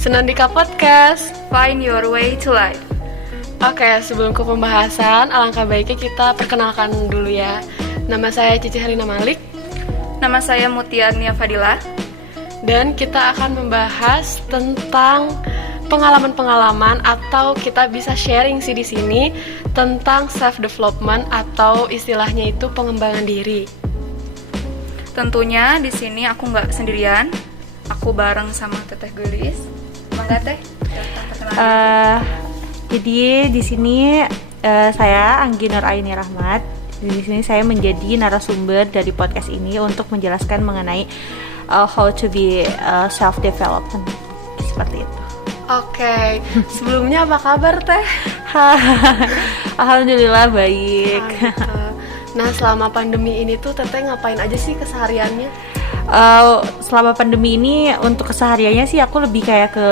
Senandika Podcast. Find your way to life. Oke, sebelum ke pembahasan, alangkah baiknya kita perkenalkan dulu ya. Nama saya Cici Helina Malik. Nama saya Mutia Nia Fadila. Dan kita akan membahas tentang pengalaman-pengalaman atau kita bisa sharing sih di sini tentang self development atau istilahnya itu pengembangan diri. Tentunya di sini aku nggak sendirian. Aku bareng sama Teteh Gelis. Mangga Teh. Jadi di sini saya Anggi Nur Aini Rahmat. Di sini saya menjadi narasumber dari podcast ini untuk menjelaskan mengenai how to be self development seperti itu. Oke, sebelumnya apa kabar Teh? Alhamdulillah baik. Gitu. Nah, selama pandemi ini tuh Teteh ngapain aja sih kesehariannya? Selama pandemi ini untuk kesehariannya sih aku lebih kayak ke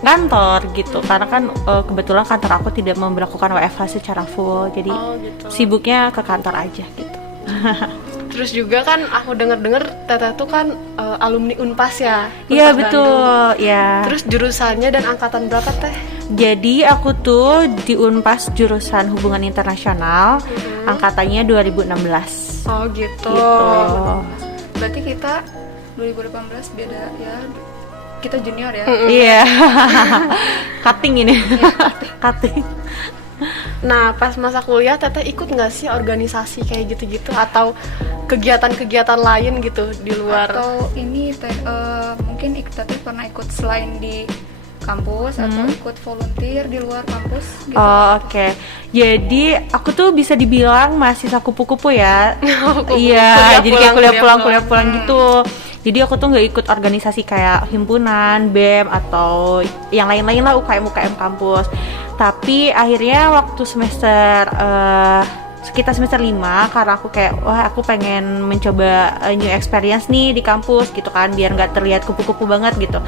kantor gitu, karena kan kebetulan kantor aku tidak memberlakukan WFH secara full, jadi gitu. Sibuknya ke kantor aja gitu. Terus juga kan aku denger Teteh tuh kan alumni Unpas ya? Iya Unpas betul, ya. Terus jurusannya dan angkatan berapa Teh? Jadi aku tuh di Unpas jurusan Hubungan Internasional, angkatannya 2016. Oh gitu. Berarti kita 2018 beda ya. Kita junior ya. Iya. Cutting ini. Cutting. Nah, pas masa kuliah Teteh ikut nggak sih organisasi kayak gitu-gitu atau kegiatan-kegiatan lain gitu di luar? Atau ini mungkin Teteh pernah ikut selain di kampus atau ikut volunteer di luar kampus gitu. Oh, oke. Jadi aku tuh bisa dibilang mahasiswa kupu-kupu ya. Iya, jadi kayak kuliah pulang gitu. Jadi aku tuh nggak ikut organisasi kayak himpunan, BEM atau yang lain-lain lah, UKM kampus. Tapi akhirnya waktu sekitar semester 5, karena aku kayak aku pengen mencoba new experience nih di kampus gitu kan, biar nggak terlihat kupu-kupu banget gitu.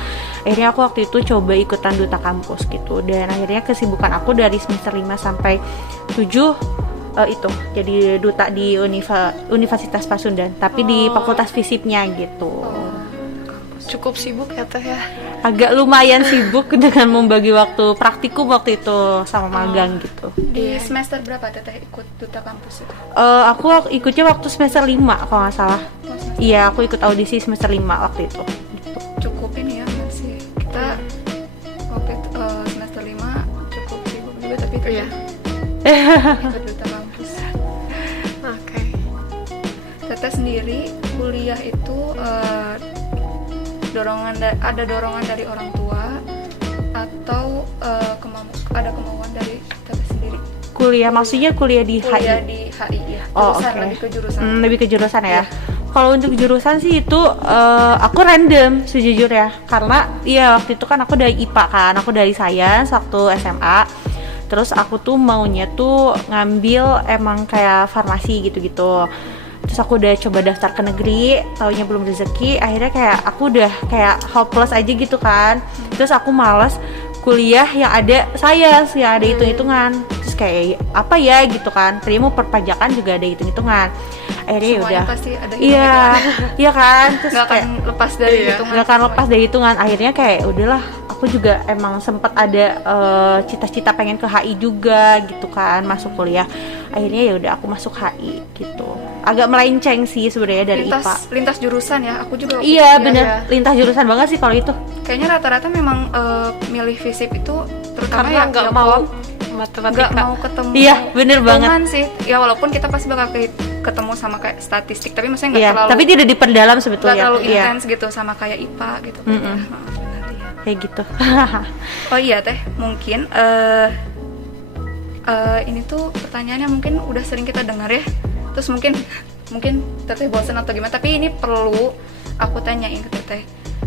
Akhirnya aku waktu itu coba ikutan duta kampus gitu, dan akhirnya kesibukan aku dari semester 5 sampai 7 itu jadi duta di Universitas Pasundan, tapi di Fakultas Fisipnya gitu. Cukup sibuk ya Teh ya? Agak lumayan sibuk dengan membagi waktu praktikum waktu itu sama magang gitu. Di semester berapa Teteh ikut duta kampus itu? Aku ikutnya waktu semester 5 kalau nggak salah. Iya, aku ikut audisi semester 5 waktu itu gitu. Cukup ini ya, masih kita waktu itu, semester 5 cukup sibuk juga, tapi itu Iya. ikut duta kampus. Oke. Teteh sendiri kuliah itu ada dorongan dari orang tua atau ada kemauan dari Teteh sendiri? Kuliah maksudnya kuliah di Kuliah HI. di HI ya. Oh, Jurusan, oke. lebih ke jurusan. Lebih ke jurusan ya. Iya. Kalau untuk jurusan sih itu aku random sejujurnya, karena waktu itu kan aku dari IPA kan, aku dari sains waktu SMA. Terus aku tuh maunya tuh ngambil emang kayak farmasi gitu-gitu. Terus aku udah coba daftar ke negeri, taunya belum rezeki. Akhirnya kayak aku udah kayak hopeless aja gitu kan. Terus aku malas kuliah yang ada sains, yang ada hitung-hitungan. Terus kayak apa ya gitu kan. Tadi mau perpajakan juga ada hitung-hitungan. Akhirnya Semuanya udah. pasti ada Iya kan. Terus nggak akan kayak lepas dari hitungan. nggak akan lepas dari hitungan. Akhirnya kayak udahlah. Aku juga emang sempat ada cita-cita pengen ke HI juga gitu kan, masuk kuliah. Akhirnya ya udah aku masuk HI gitu. Agak melenceng sih sebenarnya dari IPA. Lintas jurusan ya, aku juga. Iya bener, lintas jurusan banget sih kalau itu. Kayaknya rata-rata memang milih FISIP itu terutama Karena yang nggak mau matematika. nggak mau ketemu. Iya, bener banget. hitungan sih. Ya walaupun kita pasti bakal ketemu sama kayak statistik, tapi maksudnya nggak Iya, terlalu. tapi tidak diperdalam nggak sebetulnya. terlalu Iya, intens gitu sama kayak IPA gitu. Mm-mm. Benar ya. kayak gitu. Oh iya Teh, mungkin ini tuh pertanyaannya mungkin udah sering kita dengar ya. Terus mungkin Teteh bosan atau gimana, tapi ini perlu aku tanyain ke Teteh.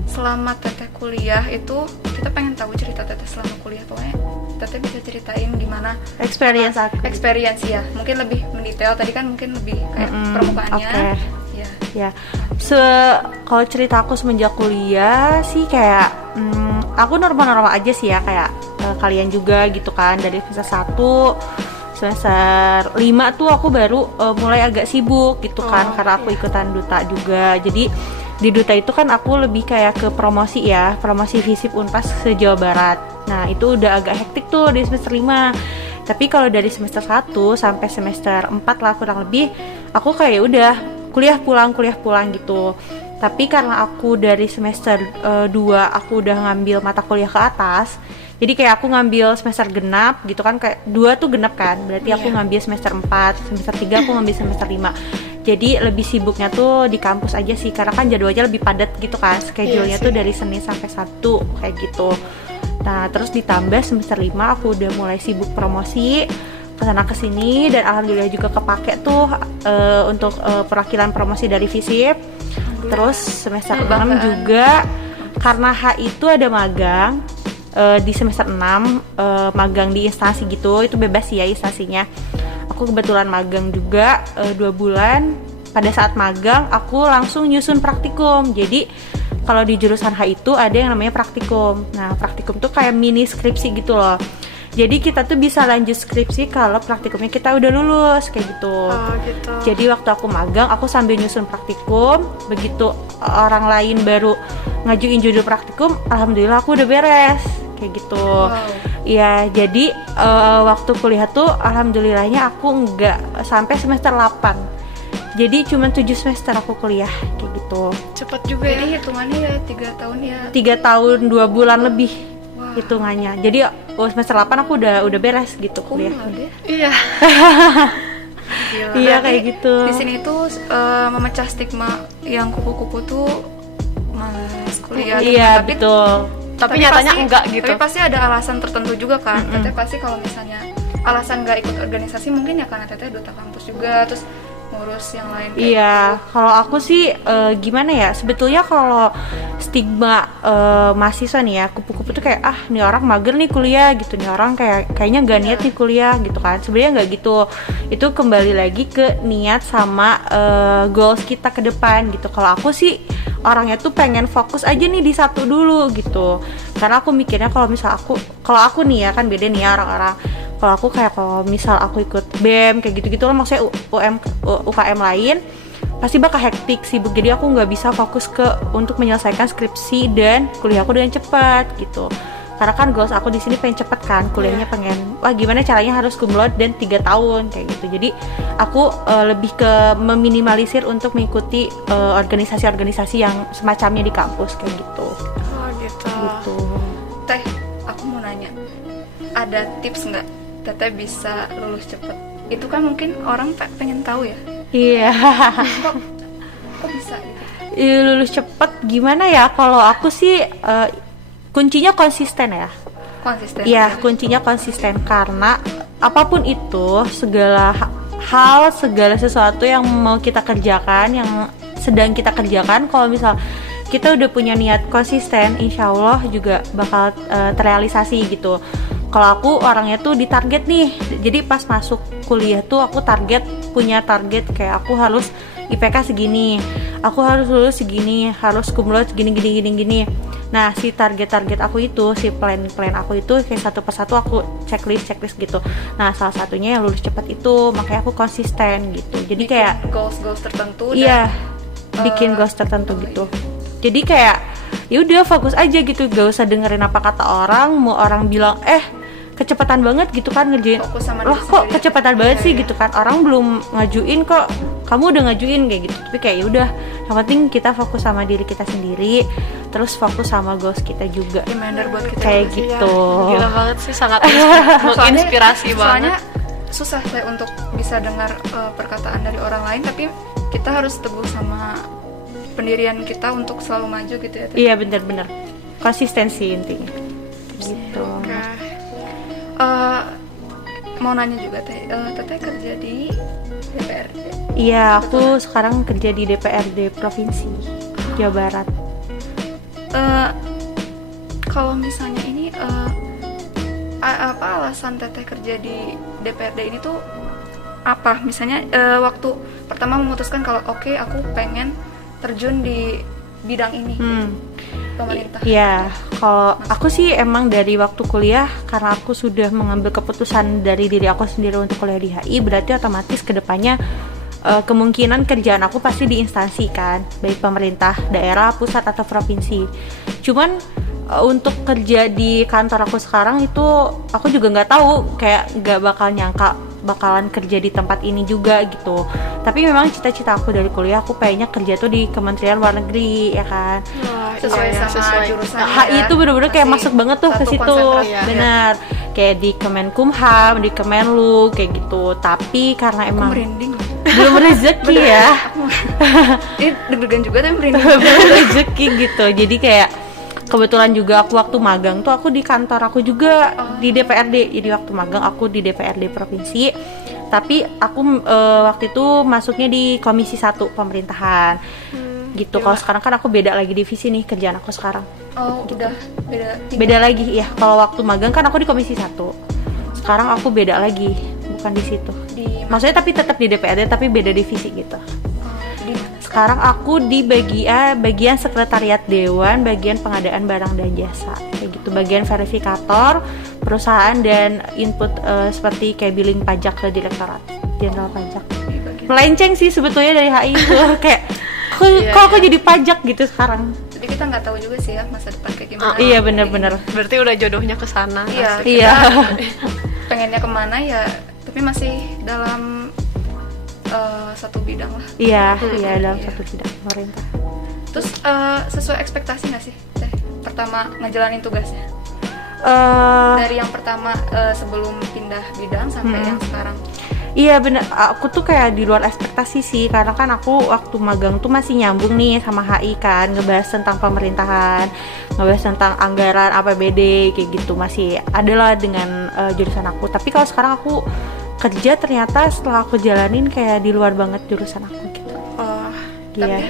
Selama Teteh kuliah itu, kita pengen tahu cerita Teteh selama kuliah. Pokoknya Teteh bisa ceritain gimana Experience aku. Experience ya, mungkin lebih mendetail. Tadi kan mungkin lebih kayak permukaannya. Oke. Ya. Ya, kalau cerita aku semenjak kuliah sih kayak aku normal-normal aja sih ya, kayak kalian juga gitu kan, dari semester 1 semester 5 tuh aku baru mulai agak sibuk gitu kan, karena aku iya. ikutan duta juga. Jadi di duta itu kan aku lebih kayak ke promosi ya, promosi FISIP Unpas se Jawa Barat. Nah itu udah agak hektik tuh di semester 5. Tapi kalau dari semester 1 sampai semester 4 lah kurang lebih, aku kayak udah kuliah pulang gitu. Tapi karena aku dari semester 2 aku udah ngambil mata kuliah ke atas, jadi kayak aku ngambil semester genap gitu kan, kayak 2 tuh genap kan, berarti aku ngambil semester 4, semester 3 aku ngambil semester 5. Jadi lebih sibuknya tuh di kampus aja sih, karena kan jadwalnya lebih padat gitu kan, schedule-nya tuh dari Senin sampai Sabtu kayak gitu. Nah terus ditambah semester 5 aku udah mulai sibuk promosi kesana kesini, dan alhamdulillah juga kepake tuh untuk perwakilan promosi dari FISIP. Terus semester 6 juga karena H itu ada magang di semester 6, magang di instansi gitu, itu bebas sih ya instansinya. Aku kebetulan magang juga 2 bulan. Pada saat magang aku langsung nyusun praktikum. Jadi kalau di jurusan H itu ada yang namanya praktikum. Nah praktikum tuh kayak mini skripsi gitu loh. Jadi kita tuh bisa lanjut skripsi kalau praktikumnya kita udah lulus kayak gitu. Gitu. Jadi waktu aku magang, aku sambil nyusun praktikum. Begitu orang lain baru ngajuin judul praktikum, alhamdulillah aku udah beres kayak gitu. Iya, jadi waktu kuliah tuh alhamdulillahnya aku nggak sampai semester 8. Jadi cuma 7 semester aku kuliah kayak gitu. Cepet juga Jadi ya. hitungannya ya 3 tahun ya. 3 tahun 2 bulan lebih hitungannya. Jadi semester 8 aku udah beres gitu kuliah. Deh. Iya. Iya kayak gitu. Di sini tuh memecah stigma yang kupu-kupu tuh malas kuliah. Iya tapi, betul. Tapi nyatanya pasti, enggak gitu. Tapi pasti ada alasan tertentu juga kan. Teteh pasti kalau misalnya alasan nggak ikut organisasi mungkin ya karena teteh duta kampus juga, terus ngurus yang lain kayak Iya, kalau aku sih gimana ya? Sebetulnya kalau stigma mahasiswa nih ya, kupu-kupu tuh kayak nih orang mager nih kuliah gitu, nih orang kayaknya nggak niat nih kuliah gitu kan. Sebenarnya nggak gitu. Itu kembali lagi ke niat sama goals kita ke depan gitu. Kalau aku sih orangnya tuh pengen fokus aja nih di satu dulu gitu. Karena aku mikirnya kalau aku nih ya, kan beda nih ya orang-orang. Kalau aku kayak kalau misal aku ikut BEM kayak gitu-gitu loh, maksudnya UKM lain pasti bakal hektik sibuk, jadi aku nggak bisa fokus untuk menyelesaikan skripsi dan kuliahku dengan cepat gitu. Karena kan goals aku di sini pengen cepet kan, kuliahnya pengen gimana caranya harus cum laude dan 3 tahun kayak gitu. Jadi aku lebih ke meminimalisir untuk mengikuti organisasi-organisasi yang semacamnya di kampus kayak gitu. Gitu. Teh, aku mau nanya, ada tips nggak teteh bisa lulus cepet? Itu kan mungkin orang pengen tahu ya. Iya. Kok bisa gitu? Lulus cepet gimana ya? Kalau aku sih kuncinya konsisten ya. Konsisten. Iya, kuncinya konsisten, karena apapun itu, segala hal, segala sesuatu yang mau kita kerjakan, yang sedang kita kerjakan, kalau misal kita udah punya niat konsisten, insya Allah juga bakal terrealisasi gitu. Kalau aku orangnya tuh ditarget nih, jadi pas masuk kuliah tuh aku punya target kayak aku harus IPK segini, aku harus lulus segini, harus cum laude gini. Nah si target aku itu, si plan aku itu kayak satu persatu aku checklist gitu. Nah salah satunya yang lulus cepat itu, makanya aku konsisten gitu. Jadi kayak goals tertentu. Iya, bikin goals tertentu gitu. Jadi kayak ya udah fokus aja gitu, gak usah dengerin apa kata orang. Mau orang bilang kecepatan banget gitu kan ngerjain, loh kok kecepatan banget sih gitu kan, orang belum ngajuin kok kamu udah ngajuin kayak gitu. Tapi kayak ya udah, yang penting kita fokus sama diri kita sendiri, terus fokus sama goals kita juga. Reminder buat kita kayak juga. gitu. Gila banget sih, sangat menginspirasi banget. Soalnya susah saya untuk bisa dengar perkataan dari orang lain, tapi kita harus teguh sama pendirian kita untuk selalu maju gitu ya. Iya benar-benar konsistensi intinya gitu. Mau nanya juga teteh kerja di DPRD. Iya, aku sekarang kerja di DPRD Provinsi Jawa Barat. Kalau misalnya ini apa alasan teteh kerja di DPRD ini tuh apa? Misalnya waktu pertama memutuskan kalau oke, aku pengen terjun di bidang ini. pemerintah? Iya, kalau aku sih emang dari waktu kuliah, karena aku sudah mengambil keputusan dari diri aku sendiri untuk kuliah di HI, berarti otomatis kedepannya kemungkinan kerjaan aku pasti di instansi kan, baik pemerintah, daerah, pusat atau provinsi. Cuman untuk kerja di kantor aku sekarang itu aku juga nggak tahu, kayak nggak bakal nyangka bakalan kerja di tempat ini juga gitu. Tapi memang cita-cita aku dari kuliah, aku pengennya kerja tuh di Kementerian Luar Negeri ya kan. Wah, Sesuai iya, sama jurusan HI itu bener-bener kayak Masih masuk banget tuh ke satu situ, konsentrasi. benar. Kayak di Kemenkumham, di Kemenlu kayak gitu. Tapi karena Aku emang merinding. belum rezeki ya, Ini deg-degan juga tapi merinding. belum rezeki gitu. Jadi kayak kebetulan juga aku waktu magang tuh aku di kantor aku juga di DPRD. Jadi waktu magang aku di DPRD provinsi. Tapi aku waktu itu masuknya di Komisi 1 pemerintahan. Gitu. Kalau sekarang kan aku beda lagi divisi nih kerjaan aku sekarang. Oh, udah beda. Beda lagi ya. Kalau waktu magang kan aku di Komisi 1. Sekarang aku beda lagi, bukan di situ. Di Maksudnya tapi tetap di DPRD tapi beda divisi gitu. di mana? Sekarang aku di bagian sekretariat dewan, bagian pengadaan barang dan jasa. Kayak gitu, bagian verifikator perusahaan dan input seperti kayak billing pajak ke Direktorat Jenderal Pajak. Di bagian. Melenceng sih sebetulnya dari HI itu kayak Iya, kok aku jadi pajak gitu sekarang. Jadi kita nggak tahu juga sih ya masa depan kayak gimana. Iya bener-bener. berarti udah jodohnya ke sana. Iya. asik. Iya. Pengennya kemana ya, tapi masih dalam satu bidang lah. Iya dalam satu bidang pemerintah. Terus sesuai ekspektasi nggak sih Teh? Pertama ngejalanin tugasnya dari yang pertama sebelum pindah bidang sampai yang sekarang. Iya bener, aku tuh kayak di luar ekspektasi sih, karena kan aku waktu magang tuh masih nyambung nih sama HI kan, ngebahas tentang pemerintahan, ngebahas tentang anggaran APBD kayak gitu, masih adalah dengan jurusan aku. Tapi kalau sekarang aku kerja ternyata setelah aku jalanin kayak di luar banget jurusan aku gitu. Oh, Iya. tapi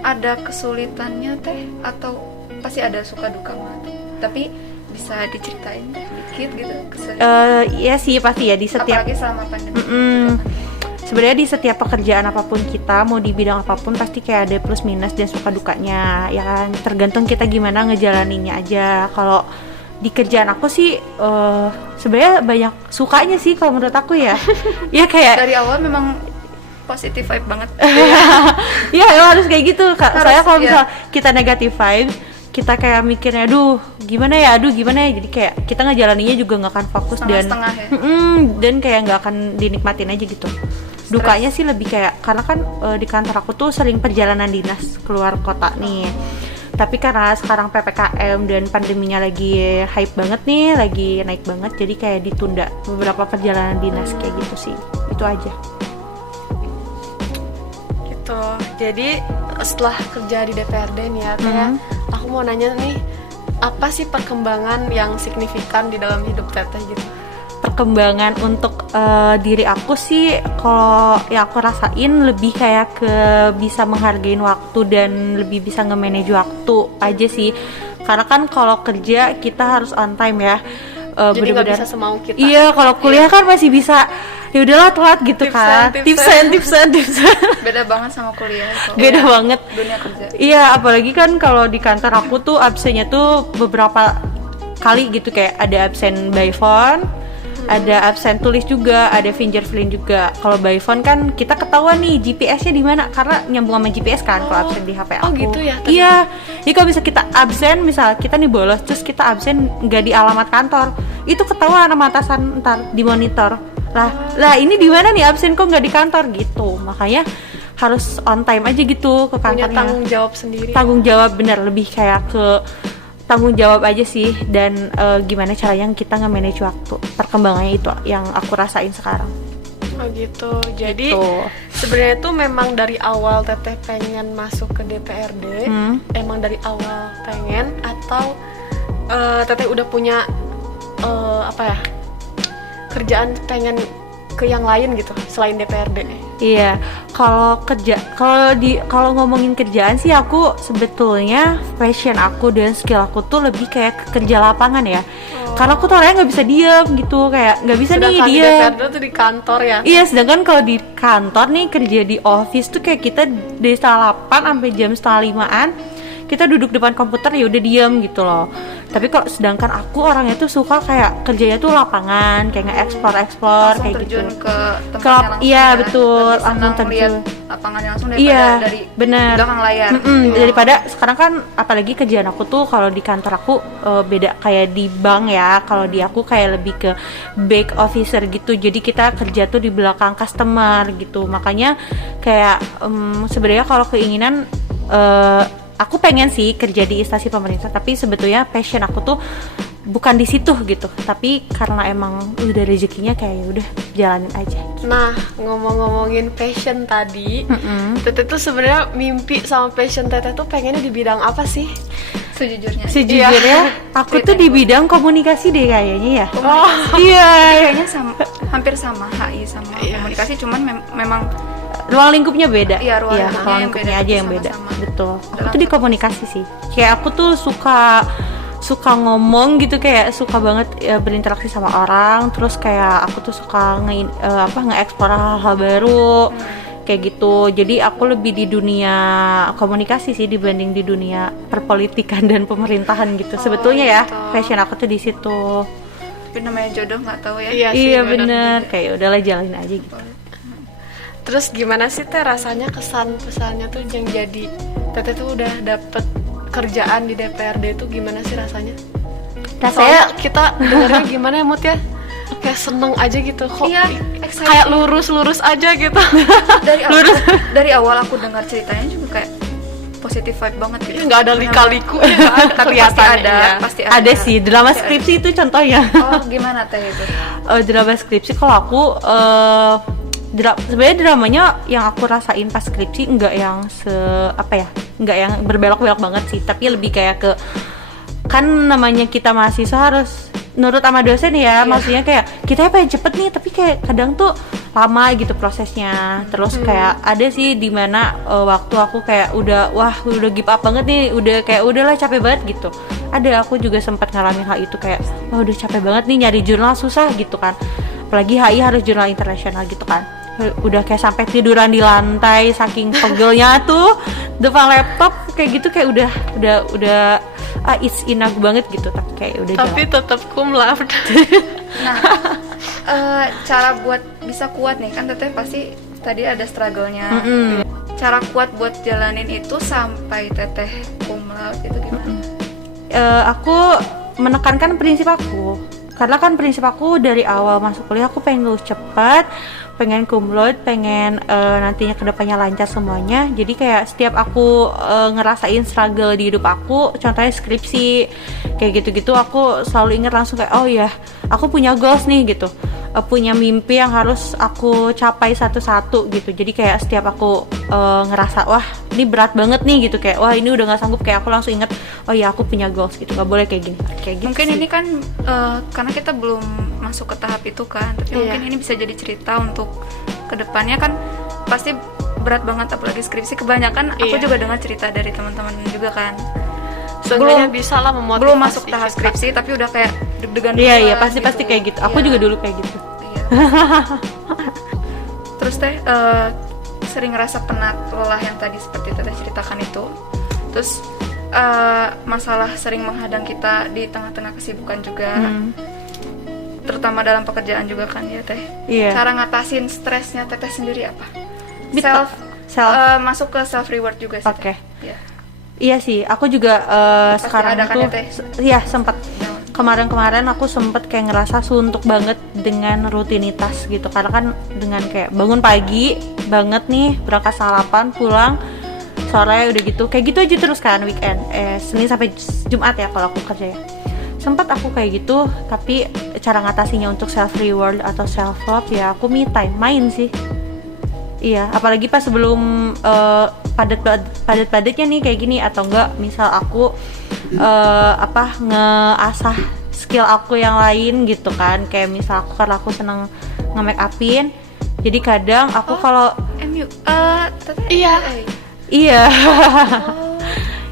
ada kesulitannya Teh atau pasti ada suka duka mah? Tapi bisa diceritain dikit gitu kesulitan. Iya sih pasti ya di setiap Apalagi selama pandemi. sebenarnya di setiap pekerjaan apapun kita, mau di bidang apapun pasti kayak ada plus minus dan suka dukanya ya kan, tergantung kita gimana ngejalaninnya aja. Kalau di kerjaan aku sih sebenarnya banyak sukanya sih kalau menurut aku ya. Ya kayak Dari awal memang positive vibe banget. ya emang harus kayak gitu Kak. Harus, Saya kalau iya. misal kita negatif vibes, kita kayak mikirnya aduh gimana ya, jadi kayak kita ngejalaninnya juga nggak akan fokus dan Setengah-setengah ya? dan kayak nggak akan dinikmatin aja gitu. Dukanya sih lebih kayak karena kan di kantor aku tuh sering perjalanan dinas keluar kota nih. Tapi karena sekarang PPKM dan pandeminya lagi hype banget nih, lagi naik banget, jadi kayak ditunda beberapa perjalanan dinas kayak gitu sih. Itu aja. Gitu. Jadi setelah kerja di DPRD nih ya, Teh, aku mau nanya nih, apa sih perkembangan yang signifikan di dalam hidup Teteh gitu? Perkembangan untuk diri aku sih, kalau yang aku rasain lebih kayak ke bisa menghargain waktu dan lebih bisa nge-manage waktu aja sih. Karena kan kalau kerja kita harus on time ya. Jadi nggak bener-bener. bisa semau kita. Iya, kalau kuliah kan masih bisa ya udahlah telat gitu kan. Tipsen. Tipsen. Beda banget sama kuliah. kalau Beda banget. dunia kerja. Iya, apalagi kan kalau di kantor aku tuh absennya tuh beberapa kali gitu, kayak ada absen by phone, ada absen tulis juga, ada fingerprint juga. Kalau by phone kan kita ketahuan nih GPS-nya di mana karena nyambung sama GPS kan kalau absen di HP aku. Oh gitu ya, ternyata. Iya. Jadi kalau bisa kita absen, misal kita nih bolos terus kita absen nggak di alamat kantor, itu ketahuan sama atasan ntar di monitor. Lah ini di mana nih absen kok nggak di kantor gitu. Makanya harus on time aja gitu ke Punya kantornya. tanggung jawab sendiri. Tanggung jawab, bener, lebih kayak ke tanggung jawab aja sih, dan gimana caranya kita nge-manage waktu. Perkembangannya itu yang aku rasain sekarang. Oh gitu. Jadi Tuh. sebenarnya tuh memang dari awal Teteh pengen masuk ke DPRD, emang dari awal pengen atau Teteh udah punya apa ya, kerjaan pengen ke yang lain gitu selain DPRD? Iya, kalau ngomongin kerjaan sih, aku sebetulnya passion aku dan skill aku tuh lebih kayak ke kerja lapangan ya. Karena aku tuh orangnya nggak bisa diem gitu, kayak nggak bisa nih Sedangkan di diem. DPRD tuh di kantor ya. Iya, sedangkan kalau di kantor nih, kerja di office tuh kayak kita dari setengah 8 sampai jam setengah 5-an kita duduk depan komputer ya udah diam gitu loh. Tapi kok sedangkan aku orangnya tuh suka kayak kerjanya tuh lapangan, kayak nge-explore kayak gitu. Terjun ke tempatnya langsung. Iya ya. betul, Lebih langsung senang terjun. lihat lapangannya langsung daripada Iya, dari bener. belakang layar. Daripada sekarang kan apalagi kerjaan aku tuh kalau di kantor aku beda kayak di bank ya. Kalau di aku kayak lebih ke back officer gitu. Jadi kita kerja tuh di belakang customer gitu. Makanya kayak sebenarnya kalau keinginan aku pengen sih kerja di instansi pemerintah, tapi sebetulnya passion aku tuh bukan di situ gitu. Tapi karena emang udah rezekinya kayak ya udah jalanin aja. Nah, ngomong-ngomongin passion tadi, Teteh tuh sebenarnya mimpi sama passion Teteh tuh pengennya di bidang apa sih? Sejujurnya. Sejujurnya aku tuh di bidang komunikasi deh kayaknya ya. Iya. Kayaknya hampir sama HI sama komunikasi, cuman memang ruang lingkupnya beda. Iya, ruang lingkupnya yang lingkupnya beda, aja yang beda. sama-sama. Betul. Aku tuh di komunikasi sih. Kayak aku tuh suka ngomong gitu, kayak suka banget berinteraksi sama orang. Terus kayak aku tuh suka nge-explore hal-hal baru. Kayak gitu. Jadi aku lebih di dunia komunikasi sih dibanding di dunia perpolitikan dan pemerintahan gitu. Sebetulnya ya, passion aku tuh di situ. Tapi namanya jodoh nggak tahu ya. Iya bener. Kayak udahlah jalanin aja gitu. Terus gimana sih Teh rasanya kesan pesannya tuh yang jadi Teteh tuh udah dapet kerjaan di DPRD itu gimana sih rasanya? Soalnya kita dengarnya gimana ya Mut ya? Kayak seneng aja gitu kok. Iya, kayak lurus aja gitu. Dari awal aku dengar ceritanya juga kayak positif vibe banget gitu. Nggak ada lika-liku ya, pasti ada. Ada sih drama skripsi itu contohnya. Oh, gimana Teh itu? Drama skripsi kalau aku sebenarnya dramanya yang aku rasain pas skripsi nggak yang nggak yang berbelok-belok banget sih, tapi lebih kayak ke kan namanya kita mahasiswa harus nurut sama dosen ya, maksudnya kayak kita pengen cepet nih, tapi kayak kadang tuh lama gitu prosesnya. Terus kayak ada sih dimana waktu aku kayak udah give up banget nih, udah kayak udahlah capek banget gitu. Ada aku juga sempat ngalamin hal itu kayak udah capek banget nih nyari jurnal susah gitu kan, apalagi HI harus jurnal internasional gitu kan. Udah kayak sampai tiduran di lantai saking pegelnya tuh depan laptop kayak gitu, kayak udah it's enough banget gitu, tapi kayak udah tapi tetap cum laude. Nah, cara buat bisa kuat nih kan Teteh pasti tadi ada struggle-nya. Cara kuat buat jalanin itu sampai Teteh cum laude itu gimana? Aku menekankan prinsip aku, karena kan prinsip aku dari awal masuk kuliah aku pengen lulus cepat, pengen cum laude, pengen nantinya kedepannya lancar semuanya. Jadi kayak setiap aku ngerasain struggle di hidup aku, contohnya skripsi kayak gitu-gitu, aku selalu ingat langsung kayak oh ya aku punya goals nih gitu, punya mimpi yang harus aku capai satu-satu gitu. Jadi kayak setiap aku ngerasa wah ini berat banget nih gitu, kayak wah ini udah nggak sanggup, kayak aku langsung inget oh ya aku punya goals gitu, nggak boleh kayak gini kayak gitu. Mungkin sih. ini kan karena kita belum masuk ke tahap itu kan, tapi mungkin ini bisa jadi cerita untuk kedepannya kan pasti berat banget, apalagi skripsi. Kebanyakan aku juga dengar cerita dari teman-teman juga kan. Belum bisa lah memotivasi. Belum masuk tahap skripsi tapi udah kayak deg-degan. Iya pasti kayak gitu. Aku juga dulu kayak gitu. Iya. Terus Teh sering ngerasa penat, lelah yang tadi seperti Teteh ceritakan itu. Terus masalah sering menghadang kita di tengah-tengah kesibukan juga. Terutama dalam pekerjaan juga kan ya Teh. Iya. Cara ngatasin stresnya Teteh sendiri apa? Self masuk ke self reward juga sih. Oke. Iya. Iya sih, aku juga sekarang ada kan tuh ya, Teh? iya sempat. Kemarin aku sempet kayak ngerasa suntuk banget dengan rutinitas gitu, karena kan dengan kayak bangun pagi banget nih, berangkat sarapan, pulang sore udah gitu, kayak gitu aja terus kan weekend, Senin sampai Jumat ya kalau aku kerja ya. Sempat aku kayak gitu, tapi cara ngatasinya untuk self reward atau self love ya aku me time, main sih. Iya, apalagi pas sebelum padat-padatnya nih kayak gini, atau enggak misal aku ngeasah skill aku yang lain gitu kan, kayak misal aku karena aku seneng nge-make upin, jadi kadang aku kalau iya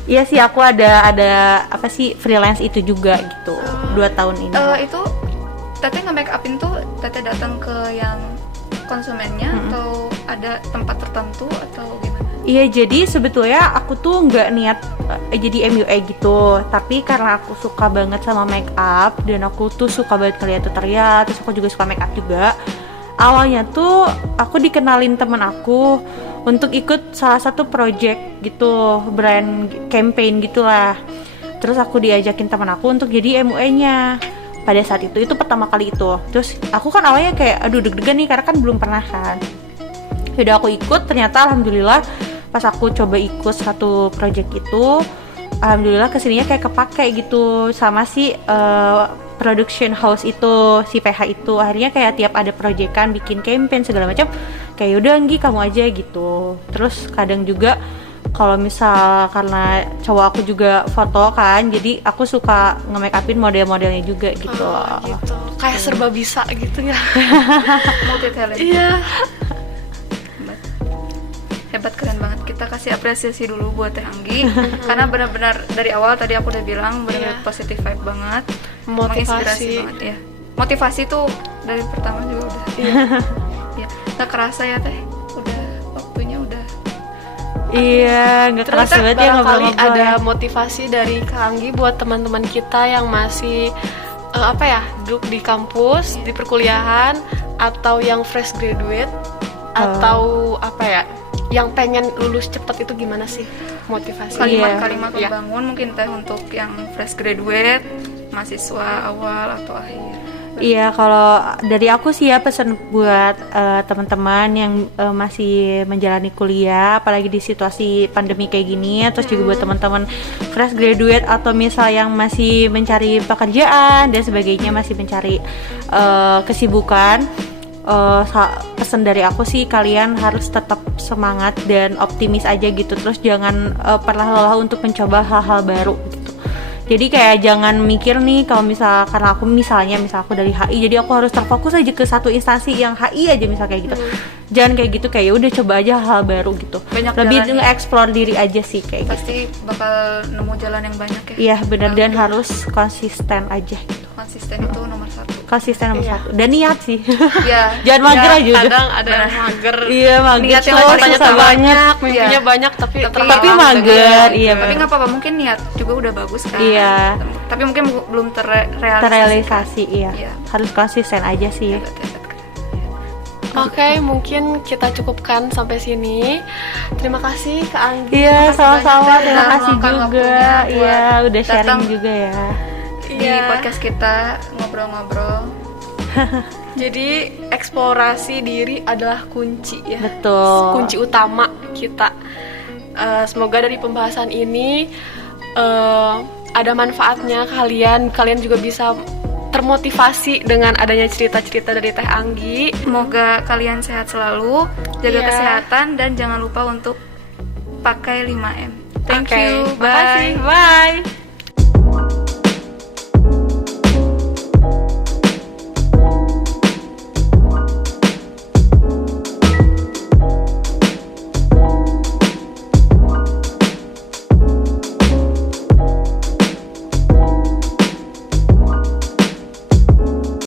iya sih aku ada apa sih freelance itu juga gitu 2 tahun ini. Itu Teteh nge-make upin tuh Teteh datang ke yang konsumennya atau ada tempat tertentu atau gimana? Iya, jadi sebetulnya aku tuh nggak niat jadi MUA gitu, tapi karena aku suka banget sama make up dan aku tuh suka banget ngeliat tutorial, terus aku juga suka make up juga. Awalnya tuh aku dikenalin temen aku untuk ikut salah satu project gitu, brand campaign gitulah. Terus aku diajakin temen aku untuk jadi MUA-nya. Pada saat itu pertama kali itu. Terus aku kan awalnya kayak aduh deg-degan nih karena kan belum pernah kan. Yaudah aku ikut, ternyata alhamdulillah pas aku coba ikut satu project itu, alhamdulillah kesininya kayak kepake gitu sama si production house itu, si PH itu. Akhirnya kayak tiap ada proyekan bikin campaign segala macam, kayak udah Anggi kamu aja gitu. Terus kadang juga kalau misal karena cowok aku juga foto kan, jadi aku suka nge-make upin model-modelnya juga gitu. Gitu. Kayak serba bisa gitu ya. Multi talent. Iya. Hebat, keren banget. Kita kasih apresiasi dulu buat Teh Anggi karena benar-benar dari awal tadi aku udah bilang benar-benar positive vibe banget, menginspirasi banget ya. Motivasi tuh dari pertama juga udah. Ya, nggak kerasa ya Teh, udah waktunya udah. Iya, nggak kerasa banget ya barangkali ngobrol-ngobrol. ada motivasi dari Kak Anggi buat teman-teman kita yang masih duduk di kampus, di perkuliahan, atau yang fresh graduate, atau yang pengen lulus cepat. Itu gimana sih motivasi? Kalimat-kalimat Iya. membangun mungkin Teh untuk yang fresh graduate, mahasiswa awal atau akhir. Iya, kalau dari aku sih ya pesan buat teman-teman yang masih menjalani kuliah, apalagi di situasi pandemi kayak gini, terus juga buat teman-teman fresh graduate atau misal yang masih mencari pekerjaan dan sebagainya, masih mencari kesibukan. Pesan dari aku sih kalian harus tetap semangat dan optimis aja gitu, terus jangan pernah lelah untuk mencoba hal-hal baru gitu. Jadi kayak jangan mikir nih kalau karena aku misal aku dari HI, jadi aku harus terfokus aja ke satu instansi yang HI aja misal kayak gitu. Jangan kayak gitu, kayak udah coba aja hal baru gitu. Banyak lebih jalan ya. nge-explore diri aja sih kayak gitu. Pasti bakal nemu jalan yang banyak ya. Iya benar, dan harus konsisten aja gitu. Konsisten itu nomor satu. Konsisten nomor Iya. satu, dan niat sih. Iya. Jangan mager aja udah. Kadang ada yang mager. Iya, mager. Niat yang Cowok paling susah utama. banget. Mimpinya banyak tapi Tapi Tapi mager, iya tapi benar. nggak apa-apa, mungkin niat juga udah bagus kan. Iya. Tapi mungkin belum terrealisasi. Terrealisasi, iya. Iya. Harus konsisten aja sih. Hebat, hebat, keren. Oke, mungkin kita cukupkan sampai sini. Terima kasih Kak Anggi. Iya, sama-sama. banyak Terima udah kasih meluangkan juga. waktunya buat Iya, udah sharing datang. juga ya. Di podcast kita ngobrol-ngobrol. Jadi eksplorasi diri adalah kunci ya. Betul. Kunci utama kita. Semoga dari pembahasan ini ada manfaatnya, kalian juga bisa termotivasi dengan adanya cerita-cerita dari Teh Anggi. Semoga kalian sehat selalu, jaga Iya. kesehatan, dan jangan lupa untuk pakai 5M. Thank Oke, you, makasih. bye. Bye.